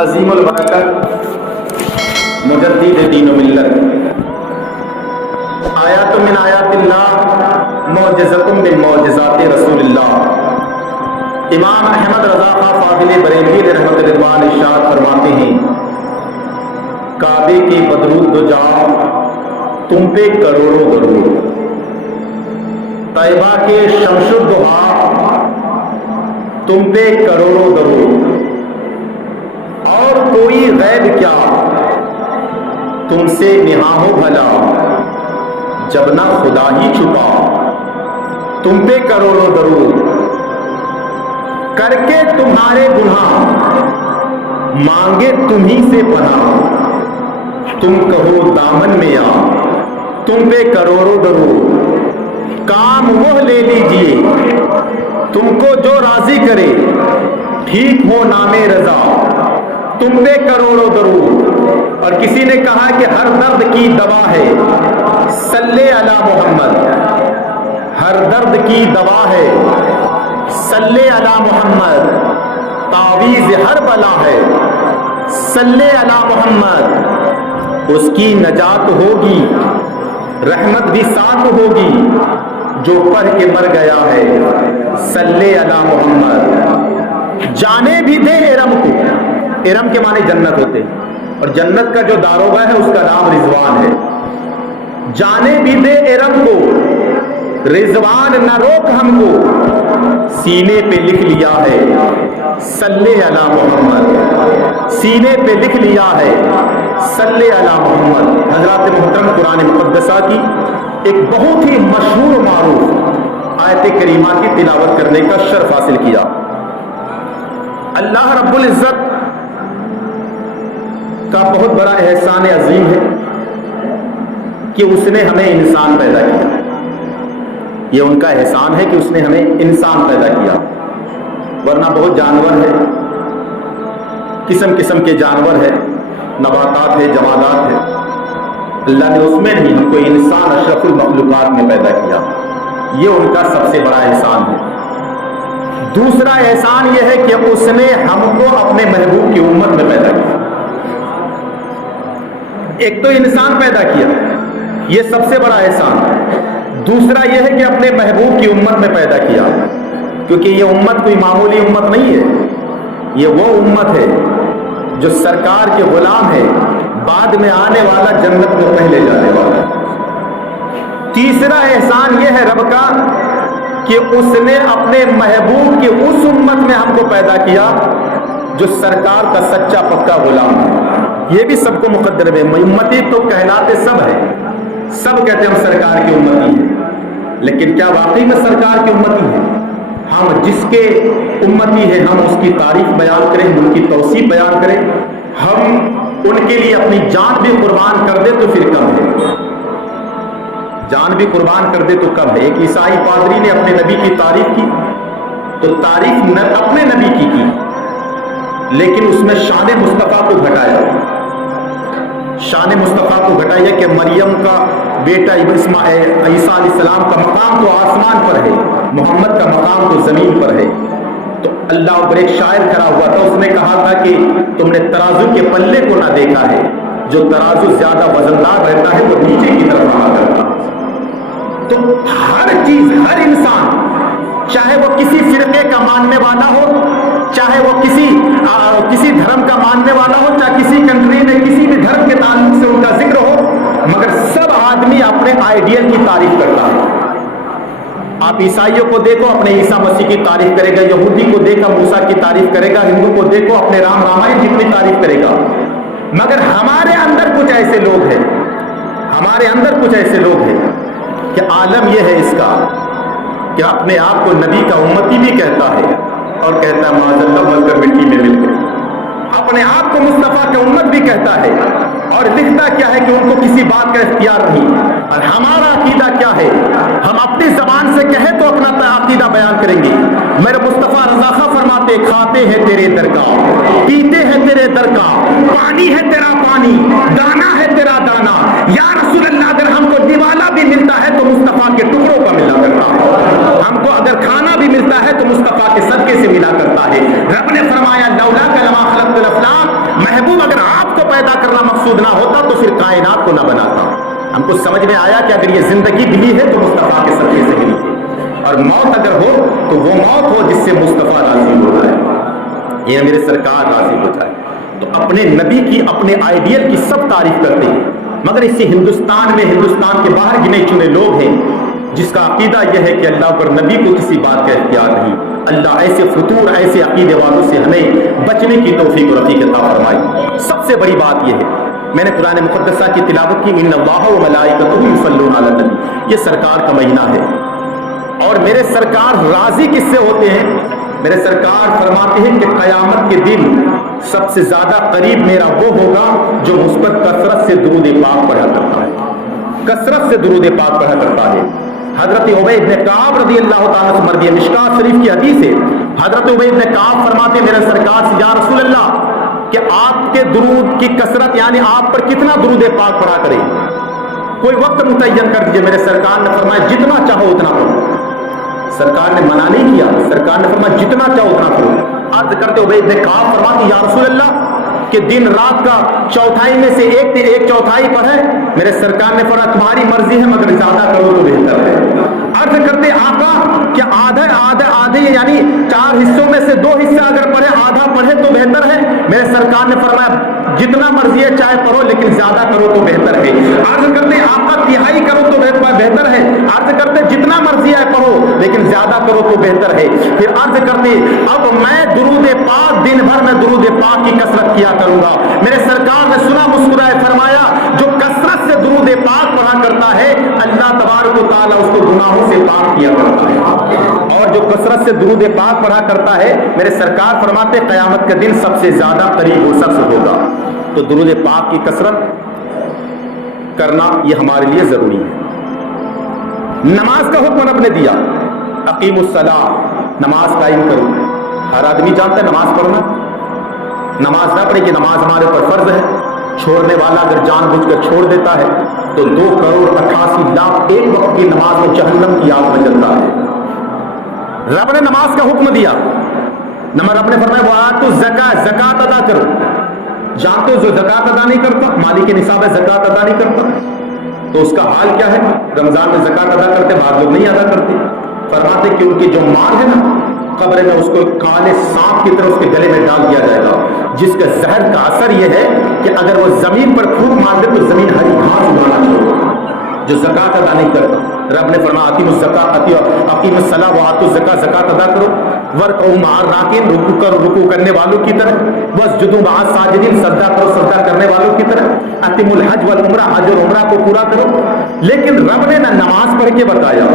عظیم البرکت مجدد دین و ملت، آیات من آیات اللہ معجزۃ من معجزات رسول اللہ۔ امام احمد رضا خان فاضل بریلوی رحمۃ اللہ ارشاد فرماتے ہیں، کعبے کی بدرود دو جام تم پہ کروڑوں درود، طیبہ کے شمس الضحیٰ تم پہ کروڑوں درود، اور کوئی غیب کیا تم سے نہاں ہو بھلا، جب نہ خدا ہی چھپا تم پہ کروڑوں درود، کر کے تمہارے گناہ مانگے تمہیں سے پناہ، تم کہو دامن میں آ تم پہ کروڑوں درود، کام وہ لے لیجئے تم کو جو راضی کرے، ٹھیک ہو نام رضا تم پہ کروڑوں درود۔ اور کسی نے کہا کہ ہر درد کی دوا ہے صلی علی محمد، ہر درد کی دوا ہے صلی علی محمد، تعویذ ہر بلا ہے صلی علی محمد، اس کی نجات ہوگی رحمت بھی ساتھ ہوگی، جو پڑھ کے مر گیا ہے صلی علی محمد۔ جانے بھی دے ارم کو، ارم کے معنی جنت ہوتے ہیں، اور جنت کا جو داروغہ ہے اس کا نام رضوان ہے۔ جانے بھی دے ارم کو رضوان نہ روک ہم کو، سینے پہ لکھ لیا ہے صلی علی محمد، سینے پہ لکھ لیا ہے صلی علی محمد۔ حضرات محترم، قرآن مقدسہ کی ایک بہت ہی مشہور و معروف آیت کریمہ کی تلاوت کرنے کا شرف حاصل کیا۔ اللہ رب العزت کا بہت بڑا احسان عظیم ہے کہ اس نے ہمیں انسان پیدا کیا۔ یہ ان کا احسان ہے کہ اس نے ہمیں انسان پیدا کیا، ورنہ بہت جانور ہے، قسم قسم کے جانور ہے، نباتات ہے، جمادات ہے، اللہ نے اس میں نہیں ہم کو انسان اشرف المخلوقات میں پیدا کیا۔ یہ ان کا سب سے بڑا احسان ہے۔ دوسرا احسان یہ ہے کہ اس نے ہم کو اپنے محبوب کی امت میں پیدا کیا۔ ایک تو انسان پیدا کیا، یہ سب سے بڑا احسان۔ دوسرا یہ ہے کہ اپنے محبوب کی امت میں پیدا کیا، کیونکہ یہ امت کوئی معمولی امت نہیں ہے، یہ وہ امت ہے جو سرکار کے غلام ہے، بعد میں آنے والا جنت میں پہلے جانے والا۔ تیسرا احسان یہ ہے رب کا کہ اس نے اپنے محبوب کی اس امت میں ہم کو پیدا کیا جو سرکار کا سچا پکا غلام ہے۔ یہ بھی سب کو مقدر ہے، امتی تو کہلاتے سب ہے، سب کہتے ہیں ہم سرکار کی امتی ہیں، لیکن کیا واقعی میں سرکار کی امتی ہیں؟ ہم جس کے امتی ہیں ہم اس کی تعریف بیان کریں، ان کی توصیف بیان کریں، ہم ان کے لیے اپنی جان بھی قربان کر دے تو پھر کم ہے، جان بھی قربان کر دے تو کم ہے۔ ایک عیسائی پادری نے اپنے نبی کی تعریف کی تو تعریف اپنے نبی کی، لیکن اس میں شان مصطفیٰ کو گھٹایا، شان مصطفیٰ کو گھٹایا کہ مریم کا بیٹا عیسیٰ علیہ السلام کا مقام تو آسمان پر ہے، محمد کا مقام تو زمین پر ہے۔ تو اللہ پر ایک شاعر کھڑا ہوا تھا، اس نے کہا تھا کہ تم نے ترازو کے پلے کو نہ دیکھا ہے، جو ترازو زیادہ وزندار رہتا ہے وہ نیچے کی طرف رہا کرتا۔ تو ہر چیز، ہر انسان، چاہے وہ کسی فرقے کا ماننے والا ہو، چاہے وہ کسی دھرم کا ماننے والا ہو، چاہے کسی کنٹری میں کسی بھی دھرم کے تعلق سے ان کا ذکر ہو، مگر سب آدمی اپنے آئیڈیل کی تعریف کرتا ہے۔ آپ عیسائیوں کو دیکھو اپنے عیسیٰ مسیح کی تعریف کرے گا، یہودی کو دیکھا موسیٰ کی تعریف کرے گا، ہندو کو دیکھو اپنے رام رامائن جتنی تعریف کرے گا۔ مگر ہمارے اندر کچھ ایسے لوگ ہیں، ہمارے اندر کچھ ایسے لوگ ہیں کہ عالم یہ ہے اس کا کہ اپنے آپ کو نبی کا امتی بھی کہتا ہے اور کہتا ہے معاذ اللہ مل کر مٹی میں مل گئے، اپنے آپ کو مصطفیٰ کا امت بھی کہتا ہے، اور لکھتا کیا ہے کہ ان کو کسی بات کا اختیار نہیں۔ اور ہمارا عقیدہ کیا ہے؟ ہم اپنی زبان سے کہیں تو اپنا عقیدہ بیان کریں گے۔ میرے مصطفیٰ رضا خاں فرماتے، کھاتے ہیں تیرے در کا، پیتے ہیں تیرے در کا، پانی ہے تیرا پانی، دانا ہے تیرا دانا، یا رسول اللہ اگر ہم کو نوالا بھی ملتا ہے تو مصطفیٰ کے ٹکڑوں کا ملا کرتا ہے، ہم کو اگر کھانا بھی ملتا ہے تو مصطفیٰ کے صدقے سے ملا کرتا ہے۔ رب نے فرمایا لولا کلمہ خلقت الافلاق، मकसूद ना होता तो फिर कायनात को ना बनाता। हमको समझ में आया कि अगर ये जिंदगी मिली है तो मुस्तफा के सदके से मिली है, और मौत अगर हो तो वो मौत हो जिससे मुस्तफा राजी हो जाए, ये मेरे सरकार राजी हो जाए। तो अपने नबी की, अपने आइडियल की सब तारीफ करते हैं, मगर इसी हिंदुस्तान में, हिंदुस्तान के बाहर गिने चुने लोग हैं जिसका अकीदा यह है कि अल्लाह पर नबी को किसी बात का इख्तियार नहीं। अल्लाह ऐसे फतूर, ऐसे अकीदे वालों से हमें बचने की तौफीक और रफ़ीक अता फरमाए। सबसे बड़ी बात यह है, मैंने कुरान मुक़द्दसा की तिलावत की, इन्नल्लाह व मलाइकतुहु युसल्लूना अलन नबी, ये सरकार का महीना है और मेरे सरकार राजी किससे होते हैं? मेरे सरकार फरमाते हैं कि क़यामत के दिन सबसे ज्यादा करीब मेरा वो होगा जो मुझ पर कसरत से दुरूद पाक पढ़ा करता है, कसरत से दुरूद पाक पढ़ा करता है। हजरत उबय इब्न काब रज़ी अल्लाह ताला से मरवी है, मिशकात शरीफ की हदीस है। हजरत उबय इब्न काब फरमाते मेरे सरकार से, या रसूल अल्लाह, कि आपके दुरूद की कसरत यानी आप पर कितना दुरूद पाक पढ़ा करें, कोई वक्त मुतय्यन कर दीजिए। मेरे सरकार ने फरमाया जितना चाहो उतना पढ़ो। सरकार ने मना नहीं किया, सरकार ने फरमाया जितना चाहो उतना पढ़ो। अर्ज करते उबय इब्न काब फरमाते, या रसूल अल्लाह, कि दिन रात का चौथाई में से एक चौथाई पढ़े। मेरे सरकार ने फरमाया तुम्हारी मर्जी है मगर ज्यादा करो तो बेहतर है। अर्ज करते आका कि आधे यानी 4 हिस्सों में से 2 हिस्सा अगर पढ़े, आधा पढ़े तो बेहतर है। मेरे सरकार ने फरमाया जितना मर्जी है चाहे पढ़ो लेकिन ज्यादा करो तो बेहतर है। अर्ज करते आका तिहाई करो तो बेहतर है। अर्ज करते जितना मर्जी है पढ़ो लेकिन ज्यादा करो तो बेहतर है। फिर अर्ज करते अब मैं दुरूद पाक दिन भर में दुरूद पाक की कसरत किया करूंगा। मेरे सरकार ने सुना, मुस्कुराए, फरमाया जो कसरत से दुरूद पाक पढ़ा करता है अल्लाह तबारक व तआला उसको गुनाहों से पाक किया करता है, और जो कसरत से दुरूद पाक पढ़ा करता है मेरे सरकार फरमाते क़यामत के दिन सबसे ज्यादा करीब वो शख्स होगा। तो दुरूद पाक की कसरत करना ये हमारे लिए जरूरी है। नमाज का हुक्म रब ने दिया, अकीमुस्सलाह, नमाज कायम करो। हर आदमी जानता है नमाज पढ़ना, नमाज ना पढ़े कि नमाज हमारे ऊपर फर्ज है। छोड़ने वाला अगर जानबूझकर छोड़ देता है तो 2,88,00,000 एक वक्त की नमाज में जहन्नम की आग में जलता है। रब ने नमाज का हुक्म दिया, नंबर रब ने फरमाया वो आतो ज़कात अदा करो। जानते हो जो ज़कात अदा नहीं करता, मालिक निसाब है, ज़कात अदा नहीं करता तो उसका हाल क्या है? रमजान में ज़कात अदा करते, बाद लोग नहीं अदा करते। फरमाते कि उनकी जो माल है ना, कब्र में उसको काले सांप की तरह उसके गले में डाल दिया जाएगा, जिसका जहर का असर यह है कि अगर वो जमीन पर फूंक मार दे तो जमीन हरी घास उगाना छोड़े। जो ज़कात अदा नहीं करता, रब ने फरमाया अकीमुस्सलाह व आतु ज़कात, ज़कात अदा करो। वर्कऊ मअर राकिन, रुकू करो रुकू करने वालों की तरह। वस्जुदू मअस साजिदीन, सजदा करो सजदा करने वालों की तरह। अतिमुल हज वल उम्रा, हज और उम्रा को पूरा करो। लेकिन रब ने ना नमाज पढ़ के बताया,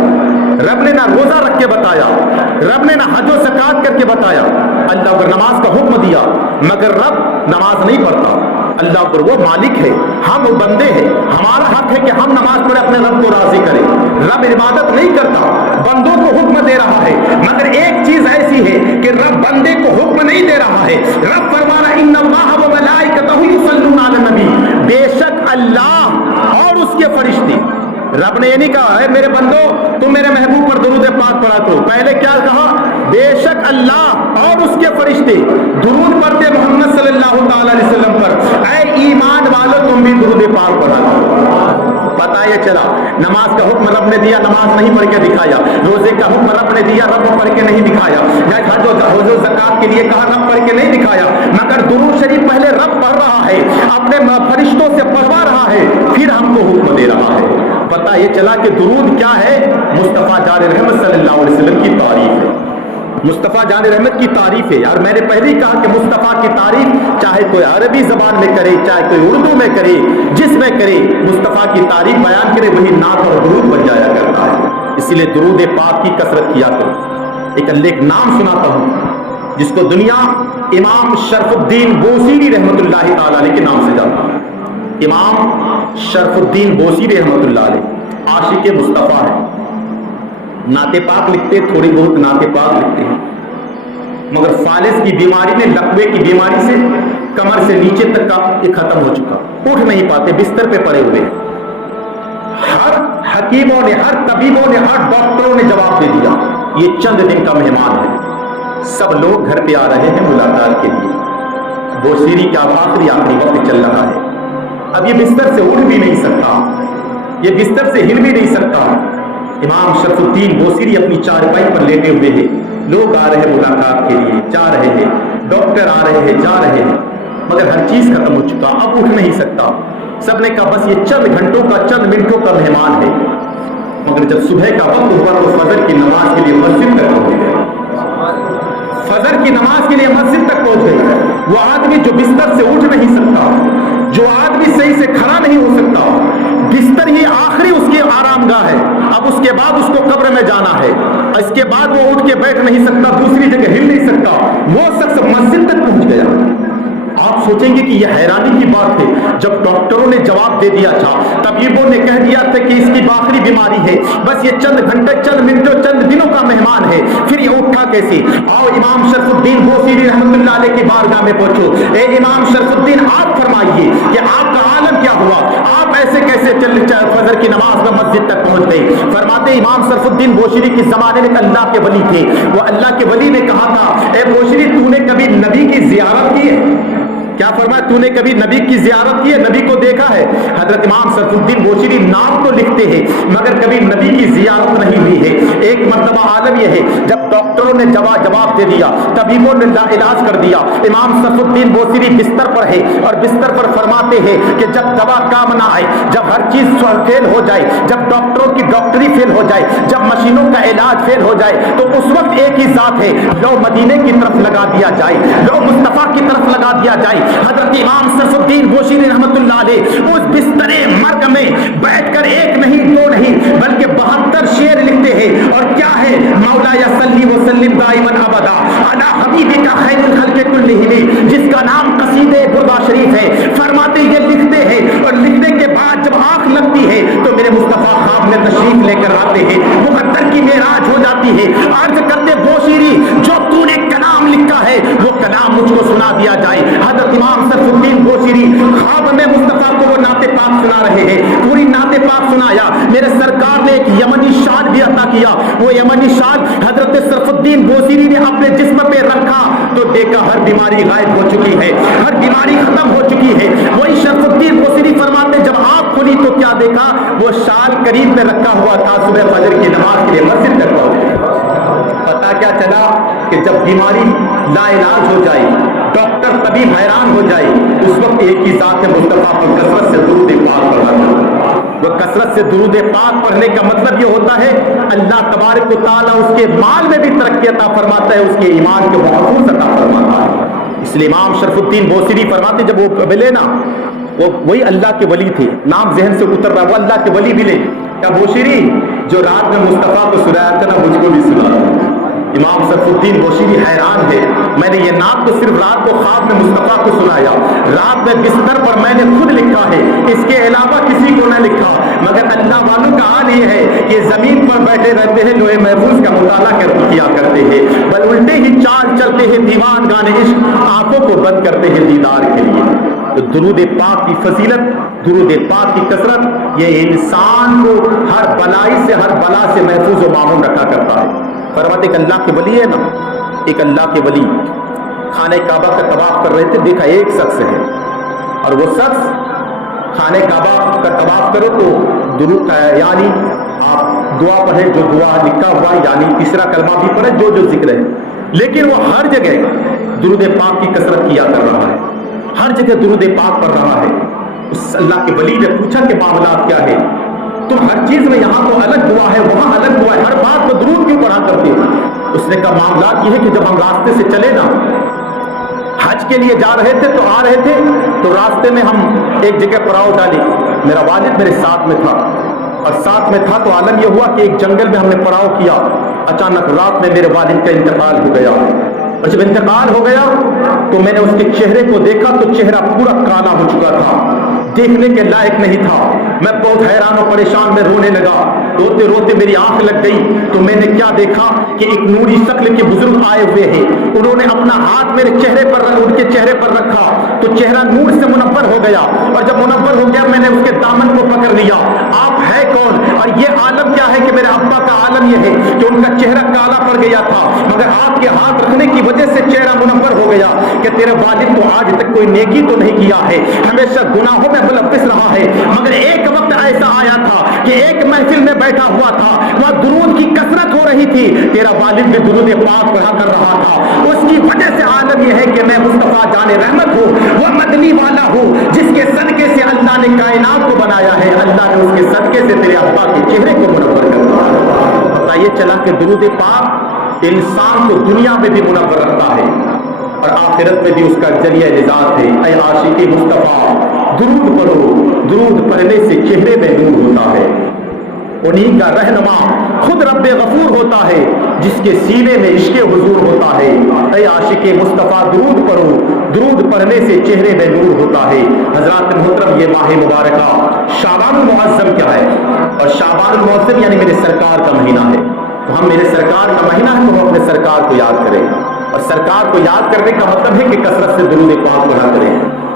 रब ने ना रोजा रख के बताया, रब ने ना हज और ज़कात करके बताया। अल्लाह पर नमाज का हुक्म दिया मगर रब नमाज नहीं पढ़ता। अल्लाह पर वो मालिक है, हम वो बंदे हैं, हमारा हक है कि हम नमाज पढ़े अपने रब को राजी करें। रब इबादत नहीं करता, बंदों को हुक्म दे रहा है। मगर एक चीज ऐसी है कि रब बंदे को हुक्म नहीं दे रहा है। रब फरमा रहा है इन्नल्लाह व मलाइकतहु युसल्लूना अलन नबी, बेशक अल्लाह और उसके फरिश्ते। रब ने ये नहीं कहा है मेरे बंदो तुम मेरे महबूब पर दुरूद पाक पढ़ा करो, पहले क्या कहा? बेशक अल्लाह और उसके फरिश्ते दुरूद पढ़ते मोहम्मद सल्लल्लाहु अलैहि वसल्लम पर। ऐ ईमान वालों तुम भी दुरूद पाक पढ़ा करो। पता ये चला नमाज का हुक्म रब ने दिया, नमाज नहीं पढ़ के दिखाया। रोजे का हुक्म रब ने दिया, रब पढ़ के नहीं दिखाया। हज और ज़कात के लिए कहा, रब पढ़ के नहीं दिखाया। मगर दुरूद शरीफ पहले रब पढ़ रहा है, अपने फरिश्तों से पढ़वा रहा है, फिर हमको हुक्म दे रहा है। पता ये चला कि दुरूद क्या है? मुस्तफ़ा जान रहमत सल्लल्लाहु अलैहि वसल्लम की तारीफ है। मुस्तफ़ा जान रहमत की तारीफ है यार। मैंने पहले ही कहा कि मुस्तफ़ा की तारीफ चाहे कोई अरबी जबान में करे, चाहे कोई उर्दू में करे, जिसमें करे, मुस्तफ़ा की तारीफ बयान करे वही नात और दुरूद बन जाया करता है। इसीलिए दुरूद पाक की कसरत किया करो। एक नाम सुनाता हूँ जिसको दुनिया इमाम शरफुद्दीन बोसीरी रहमतुल्लाहि ताला अलैह के नाम से जानता है। इमाम शरफुद्दीन बोसीरी रहमतुल्लाह अलैह आशिक मुस्तफ़ा है। नाते पाक लिखते, थोड़ी बहुत नाते पाक लिखते हैं, मगर फालिस की बीमारी में, लकवे की बीमारी से कमर से नीचे तक का ये खत्म हो चुका, उठ नहीं पाते, बिस्तर पे पड़े हुए। हर हकीमों ने, हर तबीबों ने, हर डॉक्टरों ने जवाब दे दिया ये चंद दिन का मेहमान है। सब लोग घर पे आ रहे हैं मुलाकात के लिए। बोसीरी का आखिरी वक्त चल रहा है। अब ये बिस्तर से उठ भी नहीं सकता, ये बिस्तर से हिल भी नहीं सकता। इमाम शरफुद्दीन बोसीरी अपनी चारपाई पर लेटे हुए हैं, लोग आ रहे हैं मुलाकात के लिए, जा रहे हैं, डॉक्टर आ रहे हैं, जा रहे हैं, मगर हर चीज खत्म हो चुका, अब उठ नहीं सकता। सबने कहा बस ये चंद घंटों का, चंद मिनटों का मेहमान है। मगर जब सुबह का वक्त हुआ तो फजर की नमाज के लिए मस्जिद तक पहुंच गए, फजर की नमाज के लिए मस्जिद तक पहुंच गए। वो आदमी जो बिस्तर से उठ नहीं सकता, जो आदमी सही से खड़ा नहीं हो सकता, बिस्तर ही आखिरी उसकी आरामगाह है, अब उसके बाद उसको कब्र में जाना है, इसके बाद वो उठ के बैठ नहीं सकता, दूसरी जगह हिल नहीं सकता, वो शख्स मस्जिद तक पहुंच गया। आप सोचेंगे कि यह हैरानी की बात है, जब डॉक्टरों ने जवाब दे दिया था, तबीबों ने कह दिया था कि इसकी आखिरी बीमारी है, बस ये चंद घंटे, चंद मिनटों, चंद दिनों का मेहमान है, फिर ये उठा कैसे? आओ इमाम शरफुद्दीन बोसीरी रहमतुल्लाह अलैह की बारगाह में पहुंचो। ए इमाम शरफुद्दीन, आप फरमाइए कि आपका आलम क्या हुआ, आप ऐसे कैसे फजर की नमाज में मस्जिद तक पहुंच गए? फरमाते इमाम शरफुद्दीन बोसीरी के जमाने में अल्लाह के वली थे, वो अल्लाह के वली ने कहा था, ए बोसीरी तूने कभी नबी की जियारत की है? क्या फरमाया, तूने कभी नबी की जियारत की है, नबी को देखा है? हजरत इमाम शरफुद्दीन बोसीरी नाम तो लिखते हैं मगर कभी नबी की जियारत नहीं हुई है। एक मर्तबा आलम यह है, जब डॉक्टरों ने जवाब दे दिया, तबीबों ने इलाज कर दिया, इमाम शरफुद्दीन बोसीरी बिस्तर पर है और बिस्तर पर फरमाते हैं कि जब दवा काम ना आए, जब हर चीज फेल हो जाए, जब डॉक्टरों की डॉक्टरी फेल हो जाए, जब मशीनों का इलाज फेल हो जाए, तो उस वक्त एक ही जात है, लो मदीने की तरफ लगा दिया जाए, लो मुस्तफा की तरफ लगा दिया जाए। हजरत इमाम शरफुद्दीन बोसीरी रहमतुल्लाह अलैह उस बिस्तरे मर्ग में बैठकर एक नहीं, दो नहीं, बल्कि 72 शेर लिखते हैं। और क्या है? मौलाया सल्ली व सल्लिम दाइमन अबदा अला हबीबिका खैरुल खल्क़ि कुल्लिहिम, जिसका नाम कसीदे बुर्दा शरीफ है। फरमाते ये लिखते हैं और लिखने के बाद जब आंख लगती है तो मेरे मुस्तफा ख्वाब में तशरीफ लेकर आते हैं, मुकद्दर की मेराज हो जाती है। अर्ज करते बोसीरी, जो तूने कलाम लिखा है वो कलाम मुझको सुना दिया जाए। हजरत इमाम शरफुद्दीन बोसीरी ख्वाब में मुस्तफा को वो नाते पाक सुना रहे हैं, पूरी नाते पाक सुनाया। मेरे सरकार ने एक यमनी शाल भी अता किया, वो यमनी शाल हजरत शरफुद्दीन बोसीरी ने अपने जिस्म पे रखा तो देखा हर बीमारी गायब हो चुकी है, हर बीमारी खत्म हो चुकी है। वही शरफुद्दीन बोसीरी फरमाते जब आंख खुली तो क्या देखा? वो शाल करीब में रखा हुआ था, सुबह फजर की नमाज के लिए मस्जिद तक पहुंचे। पता क्या चला कि जब बीमारी लाइलाज हो जाए, डॉक्टर तबीब हैरान हो जाए, उस वक्त एक ही साथ है मुस्तफा पर कसरत से दुरूद पाक पढ़ना। वो कसरत से दुरूद पाक पढ़ने का मतलब ये होता है अल्लाह तबारक व तआला उसके माल में भी तरक्की अता फरमाता है, उसके ईमान को महफूज अता फरमाता है। इसलिए इमाम शरफुद्दीन बोसीरी फरमाते जब वो मिले ना, वो वही अल्लाह के वली थे, नाम जहन से उतर रहा, वो अल्लाह के वली मिले। क्या बोसीरी, जो रात में मुस्तफा को सुनाया था ना, मुझको भी सुना। इमाम शरफुद्दीन बोसीरी हैरान है, मैंने ये नाम तो सिर्फ रात को ख्वाब में मुस्तफा को सुनाया, रात में बिस्तर पर मैंने खुद लिखा है, इसके अलावा किसी को न लिखा। मगर अल्लाह वालों का हाल ये है कि जमीन पर बैठे रहते हैं, लोहे महफूज का मुताला किया करते हैं, बल उल्टे ही चाल चलते हैं, दीवान गाने इश्क आंखों को बंद करते हैं दीदार के लिए। तो दुरूद पाक की फजीलत, दुरूद पाक की कसरत, ये इंसान को हर बलाई से, हर बला से महफूज व मामून रखा करता है। फरमाते एक अल्लाह के वली है ना, एक अल्लाह के वली खाने काबा का तवाफ कर रहे थे, देखा एक शख्स है और वो शख्स खाने काबा का तवाफ करो तो दुरूद यानी आप दुआ पढ़े, जो दुआ लिखा हुआ यानी तीसरा कलमा भी पढ़े, जो जो जिक्र है, लेकिन वो हर जगह दुरूद पाक की कसरत किया कर रहा है, हर जगह दुरूद पाक पढ़ रहा है। उस अल्लाह के वली ने पूछा कि मामला क्या है? तुम हर चीज में यहाँ तो अलग दुआ है, वहां अलग दुआ है, हर बात को दुरूद क्यों पढ़ा करते हो? उसने कहा मामला ये है कि जब हम रास्ते से चले ना, हज के लिए जा रहे थे तो आ रहे थे तो रास्ते में हम एक जगह पड़ाव डाली, मेरा वालिद मेरे साथ में था और साथ में था तो आलम यह हुआ कि एक जंगल में हमने पड़ाव किया, अचानक रात में मेरे वालिद का इंतकाल हो गया। और जब इंतकाल हो गया तो मैंने उसके चेहरे को देखा तो चेहरा पूरा काला हो चुका था, देखने के लायक नहीं था। मैं बहुत हैरान और परेशान में रोने लगा, रोते रोते मेरी आंख लग गई तो मैंने क्या देखा कि एक नूरी शक्ल के बुजुर्ग आए हुए हैं, उन्होंने अपना हाथ मेरे चेहरे पर उनके चेहरे पर रखा तो चेहरा नूर से मुनव्वर हो गया, और जब मुनव्वर हो गया मैंने उसके दामन को पकड़ लिया। आप है कौन? और ये आलम क्या है कि मेरे अब्बा का आलम आलम यह है कि उनका चेहरा काला पड़ गया था, मगर आपके हाथ रखने की वजह से चेहरा मुनव्वर हो गया कि तेरे वालिद तो आज तक कोई नेकी तो नहीं किया है, हमेशा गुनाहों में मुलव्वस रहा है, मगर एक वक्त ऐसा आया था कि एक महफिल में बैठा हुआ था, वह दुरूद की कसरत हो रही थी, तेरा वालिद भी दुरूद पाक पढ़ा कर रहा था। उसकी वजह से आलम यह है कि मैं मुस्तफा जाने रहमत हूँ, वह मदनी वाला हूँ जिसके सदके से अल्लाह ने कायनात को बनाया है, अल्लाह ने उसके सदके से तेरे अब्बा के चेहरे को मुनव्वर कर दिया। पता ये चला कि दुरूद पाक इंसान को दुनिया में भी मुनव्वर रखता है और आखिरत में भी उसका जरिया निजात है। ऐ आशिक़े मुस्तफा दुरूद पढ़ो, दुरूद पढ़ने से चेहरे में नूर होता है, उन्हीं का रहनुमा खुद रब्बे गफूर होता है जिसके सीने में इश्क़े हुजूर होता है। ऐ आशिक़े मुस्तफ़ा दुरूद पढ़ो, दुरूद पढ़ने से चेहरे में नूर होता है। हज़रात मोहतरम, ये माह मुबारका शाबानुल मुअज़्ज़म क्या है, और शाबानुल मुअज़्ज़म यानी मेरे सरकार का महीना है। तो हम मेरे सरकार का महीना है तो हम अपने सरकार को याद करें, और सरकार को याद करने का मतलब है कि कसरत से दुरूद पाक पढ़ा करें,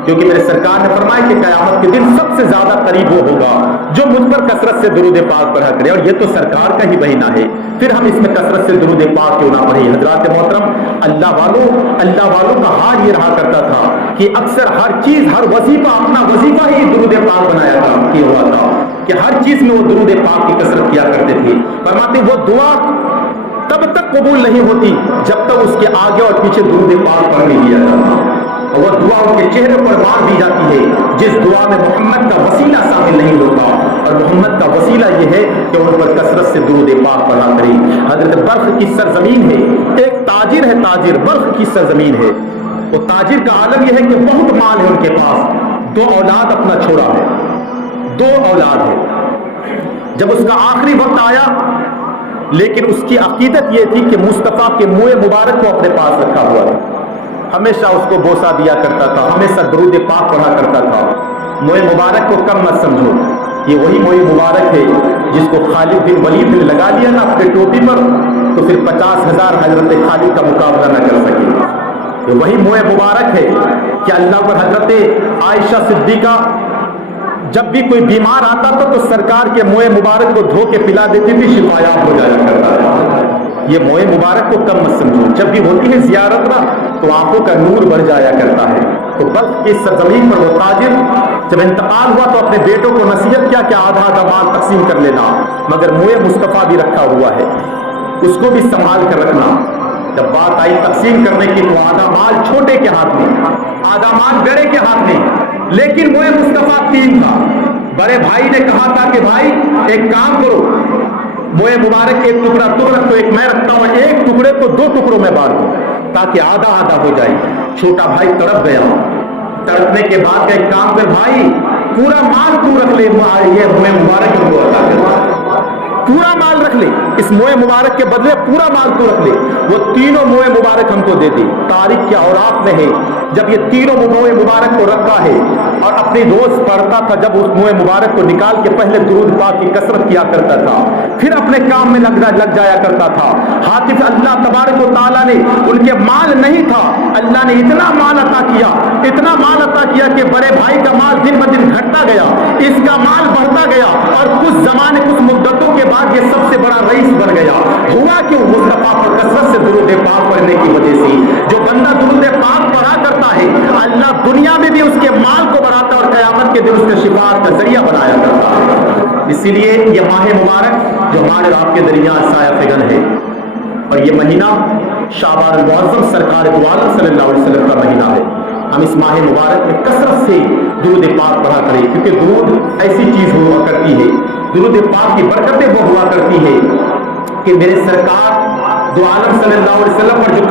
क्योंकि मेरे सरकार ने फरमाया कि क़यामत के दिन सबसे ज्यादा करीब वो होगा जो मुझ पर कसरत से दुरूद पाक पढ़ा करे, और ये तो सरकार का ही महीना है, फिर हम इसमें कसरत से दुरूद पाक क्यों ना पढ़े। हजरात मोहतरम, अल्लाह वालों का हाल ये रहा करता था कि अक्सर हर चीज, हर वजीफा, अपना वजीफा ही दुरूद पाक बनाया था, किया हुआ था कि हर चीज में वो दुरूद पाक की कसरत किया करते थे। फरमाते वो दुआ तब तक कबूल नहीं होती जब तक उसके आगे और पीछे दुरूद पाक पढ़ नहीं लिया जाता, और वह दुआ उनके चेहरे पर बांध दी जाती है जिस दुआ में मोहम्मद का वसीला शामिल नहीं होता, और मोहम्मद का वसीला यह है कि उन पर कसरत से दुरूद पाक पढ़ा करें। हजरत बल्ख की सरजमीन है, एक ताजिर है, ताजिर बल्ख की सरजमीन है, वो ताजिर का आलम यह है कि बहुत माल है उनके पास, 2 औलाद अपना छोड़ा है, 2 औलाद है। जब उसका आखिरी वक्त आया, लेकिन उसकी अकीदत यह थी कि मुस्तफ़ा के मुँह मुबारक को अपने पास रखा हुआ था, हमेशा उसको बोसा दिया करता था, हमेशा दुरूद पाक पढ़ा करता था। मुँह मुबारक को कम मत समझो, ये वही मुँह मुबारक है जिसको खालिद बिन वलीद ने लगा दिया ना अपने टोपी पर, तो फिर 50,000 हजरत खालिद का मुकाबला न कर सके। ये वही मुँह मुबारक है कि अल्लाह पर हजरत आयशा सिद्दीका जब भी कोई बीमार आता था तो सरकार के मुँह मुबारक को धो के पिला देती थी, शिफायाब हो जाया करता है। ये मुँह मुबारक को कम मत समझो, जब भी होती है जियारत ना तो आंखों का नूर बढ़ जाया करता है। तो बल्ख की सरजमीन पर वो ताजिर जब इंतकाल हुआ तो अपने बेटों को नसीहत किया कि आधा आधा माल तकसीम कर लेना, मगर मुँह मुस्तफ़ा भी रखा हुआ है, उसको भी संभाल कर रखना। जब बात आई तकसीम करने की तो आधा माल छोटे के हाथ में, आधा माल बड़े के हाथ में, लेकिन मुँह मुस्तफ़ा 3 था। बड़े भाई ने कहा था कि भाई एक काम करो, मुँह मुबारक एक टुकड़ा तुम रखो, एक मैं रखता हूँ, एक टुकड़े को 2 टुकड़ों में बांट दो ताकि आधा आधा हो जाए। छोटा भाई तड़प गया, तड़पने के बाद एक काम कर भाई पूरा माल तू रख ले, ये मुँह मुबारक को अता कर, पूरा माल रख ले, इस मुँह मुबारक के बदले पूरा माल तू रख ले। वो तीनों मुँह मुबारक हमको दे दी। तारीख के औरात में है जब ये तीनों मुँह मुबारक को रखा है और अपनी रोज पढ़ता था, जब उस मुँह मुबारक को निकाल के पहले दुरूद पाक की कसरत किया करता था, फिर अपने काम में लग जाया करता था। हातिफ अल्लाह तबारक व तआला ने उनके माल नहीं था, अल्लाह ने इतना माल अता किया, इतना माल अता किया कि बड़े भाई का माल दिन ब दिन घटता गया, इसका माल बढ़ता गया, और कुछ जमाने कुछ मुद्दतों के बाद ये सबसे बड़ा रईस बन गया। हुआ क्यों? मुस्तफा पर कसरत से दुरूद पाक पढ़ने की वजह से। जो बंदा दुरूद पाक पढ़ा करता है, अल्लाह दुनिया में भी उसके माल को बढ़ाता और क़यामत के दिन उसके शिफाअत का जरिया बनाया करता है। इसीलिए ये माह मुबारक जो हमारे आपके दरमियान साया फिगन है, और ये महीना शाबानुल मुअज़्ज़म सरकार दो आलम सल्लल्लाहु अलैहि वसल्लम का महीना है। हम इस माह मुबारक में कसरत से दुरूद पाक पढ़ा करें, क्योंकि दुरूद ऐसी चीज हुआ करती है, दुरूद पाक की बरकतें वो हुआ करती है कि मेरे सरकार दो आलम सल्लल्लाहु अलैहि वसल्लम पर जो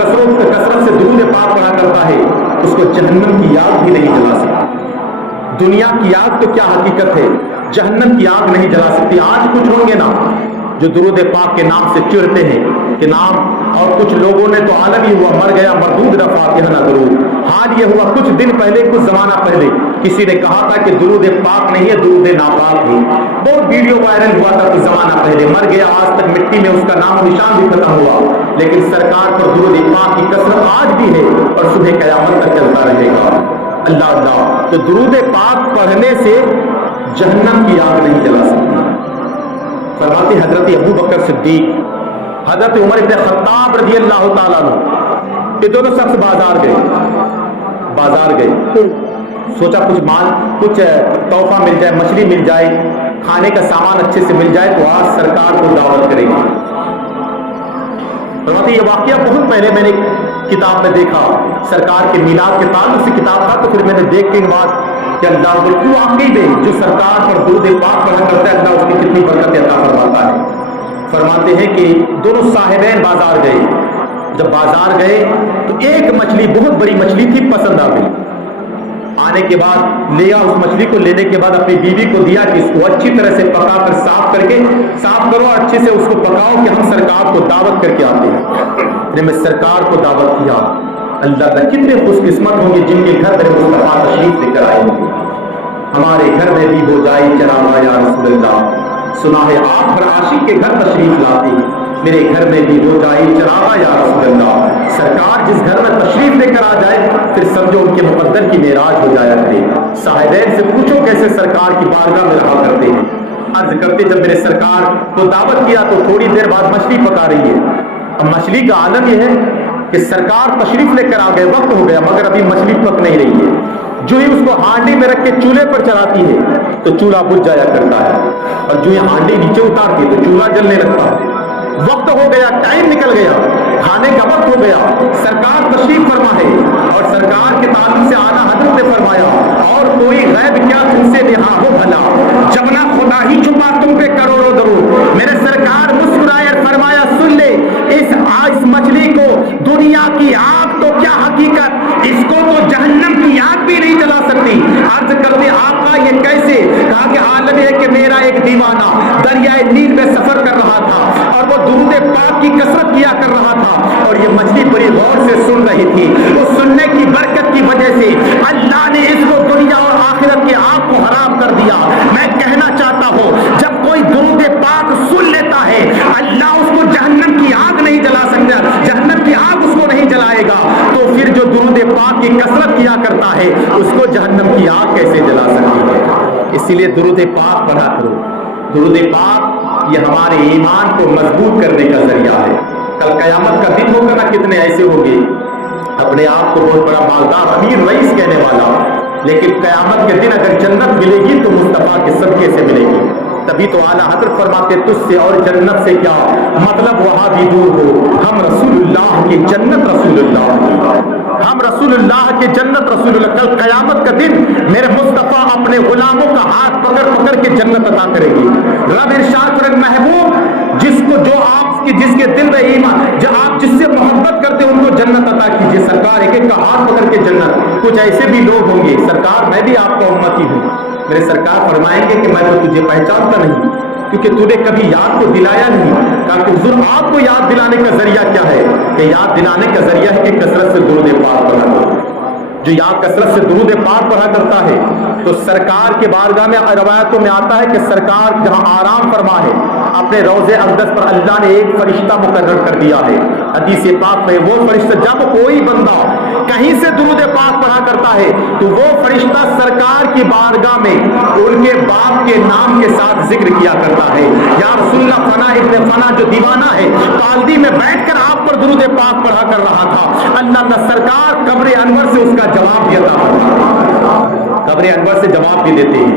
कसरत से दुरूद पाक पढ़ा करता है उसको जहन्नम की आग भी नहीं जला सकती। दुनिया की आग तो क्या हकीकत है, जहन्नम की आग नहीं जला सकती। आज कुछ होंगे ना जो दुरूद पाक के नाम से चिढ़ते हैं कि नाम, और कुछ लोगों ने तो आलम ही हुआ, मर गया मरदूद रफा कहना दुरूद। हाल ये हुआ कुछ दिन पहले, कुछ जमाना पहले किसी ने कहा था कि दुरूद पाक नहीं है, दुरूद नापाक है। बहुत वीडियो वायरल हुआ था कुछ जमाना पहले, मर गया, आज तक मिट्टी में उसका नाम निशान भी खत्म हुआ। लेकिन सरकार पर दुरूद पाक की कसरत आज भी है और सुबह क़यामत तक चलता रहेगा। अल्लाह अल्लाह। तो दुरूद पाक पढ़ने से जहन्नम की आग नहीं जला सकती। फरमाते हजरत अबू बकर सिद्दीक, हजरत उमर इब्न खत्ताब रजी अल्लाह ताला अन्हु, ये दोनों शख्स बाजार गए, सोचा कुछ माल, कुछ तोहफा मिल जाए, मछली मिल जाए, खाने का सामान अच्छे से मिल जाए तो आज सरकार को दावत करेंगे। फरमाते ये वाकया बहुत पहले मैंने किताब में देखा, सरकार के मीलाद के ताल्लुक से किताब था, तो फिर मैंने देख के बाद कि अल्लाह बिल्कुल वाकई में जो सरकार पर दुरूद पाक पढ़ा करता है अल्लाह उसकी कितनी बरकत अता फरमाता है। फरमाते हैं कि दोनों साहिबैन बाजार गए, जब बाजार गए तो एक मछली, बहुत बड़ी मछली थी, पसंद आ गई। आने के बाद लिया, उस मछली को लेने के बाद अपनी बीवी को दिया कि इसको अच्छी तरह से पका कर साफ करो, अच्छे से उसको पकाओ कि हम सरकार को दावत करके आते हैं। मैं सरकार को दावत किया, अल्लाह का कितने खुशकिस्मत होंगे जिनके घर मेरे मुस्तफा तशरीफ लेकर आए होंगे। हमारे घर में भी हो जाए चरागा या रसूलल्लाह, सुना है आप हर आशिक के घर तशरीफ लाते हैं, मेरे घर में भी हो जाए चरागा या रसूलल्लाह। सरकार जिस घर में तशरीफ लेकर आ जाए फिर समझो उनके मुकद्दर की मेराज हो जाया करे। साहिबैन से पूछो कैसे सरकार की बारगाह में रहा करते हैं। अर्ज करते जब मेरे सरकार को दावत किया तो थोड़ी देर बाद मछली पका रही है। अब मछली का आलम यह है कि सरकार तशरीफ लेकर आ गए, वक्त हो गया मगर अभी मछली पक नहीं रही है। जो ही उसको हांडी में रख के चूल्हे पर चढ़ाती है तो चूल्हा बुझ जाया करता है, और जो ही हांडी नीचे उतारती है तो चूल्हा जलने लगता है। वक्त हो गया, टाइम निकल गया, खाने का वक्त हो गया, सरकार तशरीफ फरमा है और सरकार के ताल्लुक से आला हजरत ने फरमाया और कोई गैब क्या तुमसे नेहा हो भला, जब ना खुदा ही छुपा तुम पे करोड़ों दरूद। मेरे सरकार मुस्कुराए और फरमाया सुन ले, इस मछली को दुनिया की आग तो क्या हकीकत, इसको तो जहन्नम की आग भी नहीं जला सकती। अर्ज करते आका ये कैसे? कहा कि हालत है कि मेरा एक दीवाना दरियाए नील में सफर कर रहा था और वो दुरूद पाक की कसरत किया कर रहा था और ये मछली बड़ी गौर से सुन रही थी। उस सुनने की बरकत की वजह से अल्लाह ने इसको दुनिया और आखिरत की आग को हराम कर दिया। मैं कहना चाहता हूँ जब कोई दुरूद पाक सुन लेता है अल्लाह उसको जहन्नम की आग नहीं जला सकता, जहन्नम की आग उसको नहीं जलाएगा, तो फिर जो दुरूद पाक की कसरत किया करता है उसको जहन्नम की आग कैसे जला सकती है। इसीलिए दुरूद पाक पढ़ा करो। दुरूद पाक ये हमारे ईमान को मजबूत करने का जरिया है। कल कयामत का दिन होगा ना, कितने ऐसे होंगे अपने आप को बहुत बड़ा मालदार अमीर रईस कहने वाला, लेकिन कयामत के दिन अगर जन्नत मिलेगी तो मुस्तफा के सदके से मिलेगी। तभी तो आला हजरत फरमाते तुझसे और जन्नत से क्या मतलब, वहां भी दूर हो, हम रसूलुल्लाह की जन्नत रसूलुल्लाह, हम रसूलुल्लाह के जन्नत रसूलुल्लाह। कल कयामत का दिन मेरे मुस्तफा अपने गुलामों का हाथ पकड़ पकड़ के जन्नत अता करेगी। रब इरशाद करें महबूब जिसको जो आपकी जिसके दिल में ईमान, जो आप जिससे मोहब्बत करते हैं उनको जन्नत अता कीजिए। सरकार एक एक का हाथ पकड़ के जन्नत। कुछ ऐसे भी लोग होंगे सरकार मैं भी आपका उम्मती हूँ, मेरे सरकार फरमाएंगे कि मैं तो तुझे पहचानता नहीं क्योंकि तूने कभी याद को दिलाया नहीं। कहा कि हुजूर आपको याद दिलाने का जरिया क्या है? कि याद दिलाने का जरिया है कि कसरत से दुरूद पाक पढ़ा करो। जो यहाँ कसरत से दुरूद पाक पढ़ा करता है तो सरकार के बारगाह में रवायतों में आता है कि सरकार जहाँ आराम फरमा है अपने रोज़े अक़दस पर अल्लाह ने एक फरिश्ता मुकर्रर कर दिया है। हदीस पाक में वो फरिश्ता जब कोई बंदा कहीं से दुरूद पाक पढ़ा करता है तो वो फरिश्ता सरकार की बारगाह में उनके बाप के नाम के साथ जिक्र किया करता है। या रसूलुल्लाह फना इब्न फना जो दीवाना है पालदी में बैठकर आप पर दुरूद पाक पढ़ा कर रहा था, अल्लाह का सरकार कब्र अनवर से उसका जवाब भी अता फरमाते हैं, कब्र अनवर से जवाब भी देते हैं।